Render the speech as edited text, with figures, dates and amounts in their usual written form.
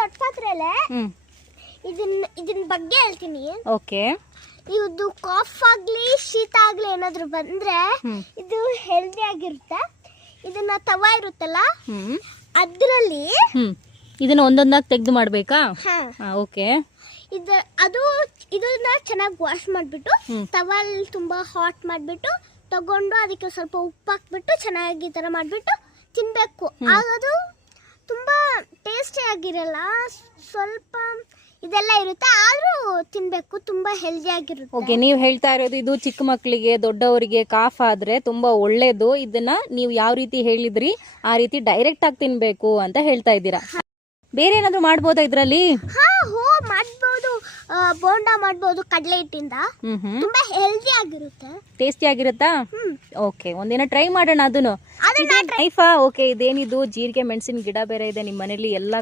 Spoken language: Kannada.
ದೊಡ್ಡ ಪಾತ್ರೆಲೆ ಇದನ್ನ ಬಗ್ಗೆ ಹೇಳ್ತೀನಿ. ಓಕೆ. ಇದು ಕಾಫ್ ಆಗ್ಲಿ ಶೀತ ಆಗ್ಲಿ ಏನಾದ್ರು ಬಂದ್ರೆ ಇದು ಹೆಲ್ದಿ ಆಗಿರುತ್ತೆ. ಇದನ್ನ ತವಾ ಇರುತ್ತಲ್ಲ ಅದ್ರಲ್ಲಿ ಇದನ್ನ ಒಂದೊಂದಾಗಿ ತೆಗೆದು ಮಾಡ್ಬೇಕಾ? ಓಕೆ. ಇದನ್ನ ಚೆನ್ನಾಗಿ ವಾಶ್ ಮಾಡ್ಬಿಟ್ಟು ತವಾಲ್ ತುಂಬಾ ಹಾಟ್ ಮಾಡ್ಬಿಟ್ಟು ತಗೊಂಡು ಅದಕ್ಕೆ ಸ್ವಲ್ಪ ಉಪ್ಪು ಹಾಕ್ಬಿಟ್ಟು ಚೆನ್ನಾಗಿ ಈ ತರ ಮಾಡ್ಬಿಟ್ಟು ತಿನ್ಬೇಕು. ಆಗದು ತುಂಬಾ ಟೇಸ್ಟಿ ಆಗಿರಲ್ಲ, ಸ್ವಲ್ಪ ಇದೆಲ್ಲ ಇರುತ್ತೆ, ಆದ್ರೂ ತಿನ್ಬೇಕು, ತುಂಬಾ ಹೆಲ್ದಿ ಆಗಿರುತ್ತೆ. ಓಕೆ, ನೀವು ಹೇಳ್ತಾ ಇರೋದು ಇದು ಚಿಕ್ಕ ಮಕ್ಕಳಿಗೆ ದೊಡ್ಡವರಿಗೆ ಕಾಫ್ ಆದ್ರೆ ತುಂಬಾ ಒಳ್ಳೇದು. ಇದನ್ನ ನೀವು ಯಾವ ರೀತಿ ಹೇಳಿದ್ರಿ ಆ ರೀತಿ ಡೈರೆಕ್ಟ್ ಆಗಿ ತಿನ್ಬೇಕು ಅಂತ ಹೇಳ್ತಾ ಇದ್ದೀರಾ. ಬೇರೆ ಏನಾದ್ರು ಮಾಡ್ಬೋದಾ ಇದ್ರಲ್ಲಿ? ಮಾಡ್ಬೋದು, ಬೋಂಡಾ ಮಾಡ್ಬೋದು ಕಡಲೆ ಹಿಟ್ಟಿಂದ. ತುಂಬಾ ಹೆಲ್ದಿ ಆಗಿರುತ್ತೆ, ಟೇಸ್ಟಿ ಆಗಿರುತ್ತಾ? ಓಕೆ, ಒಂದಿನ ಟ್ರೈ ಮಾಡೋಣ ಅದನ್ನು. ನೈಫಾ? ಓಕೆ, ಇದೇನಿದು ಜೀರಿಗೆ ಮೆಣಸಿನ ಗಿಡ ಬೇರೆ ಇದೆ ನಿಮ್ಮ ಮನೇಲಿ, ಎಲ್ಲ